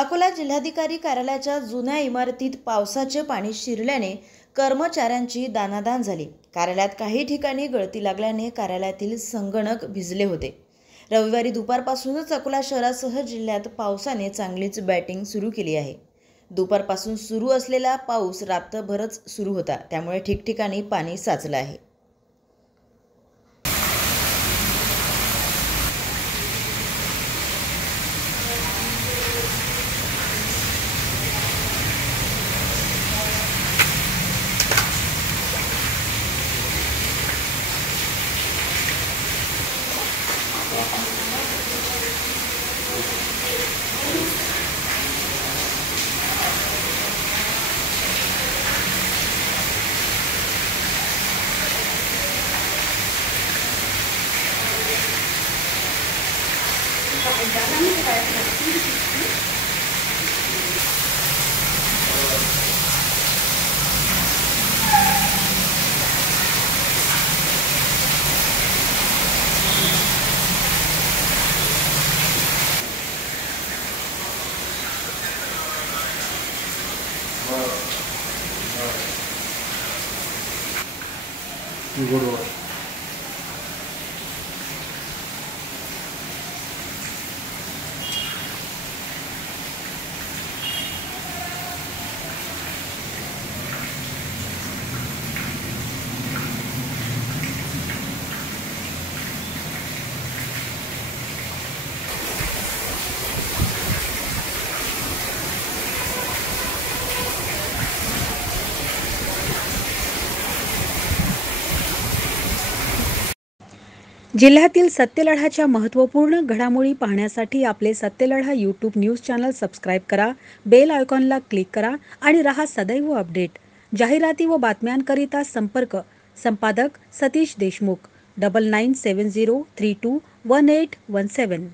अकोला जिल्हाधिकारी कार्यालयाच्या जुन्या इमारतीत पावसाचे पाणी शिरल्याने कर्मचाऱ्यांची दाणादाण झाली। कार्यालयात काही ठिकाणी गळती लागल्याने कार्यालयातील संगणक भिजले होते। रविवारी दुपारपासूनच अकोला शहरासह जिल्ह्यात पावसाने चांगलीच बॅटिंग सुरू केली आहे। दुपारपासून सुरू असलेला पाऊस रात्रभरच सुरू होता, त्यामुळे ठिकठिकाणी पाणी साचलं आहे। जिल्ह्यातील सत्यलढाच्या महत्त्वपूर्ण घडामोडी पाहण्यासाठी आपले Satyaladha YouTube news channel subscribe करा, बेल आयकॉनला क्लिक करा आणि रहा सदैव अपडेट। जाहिराती व बातम्यांकरिता संपर्क संपादक सतीश देशमुख 9970321817।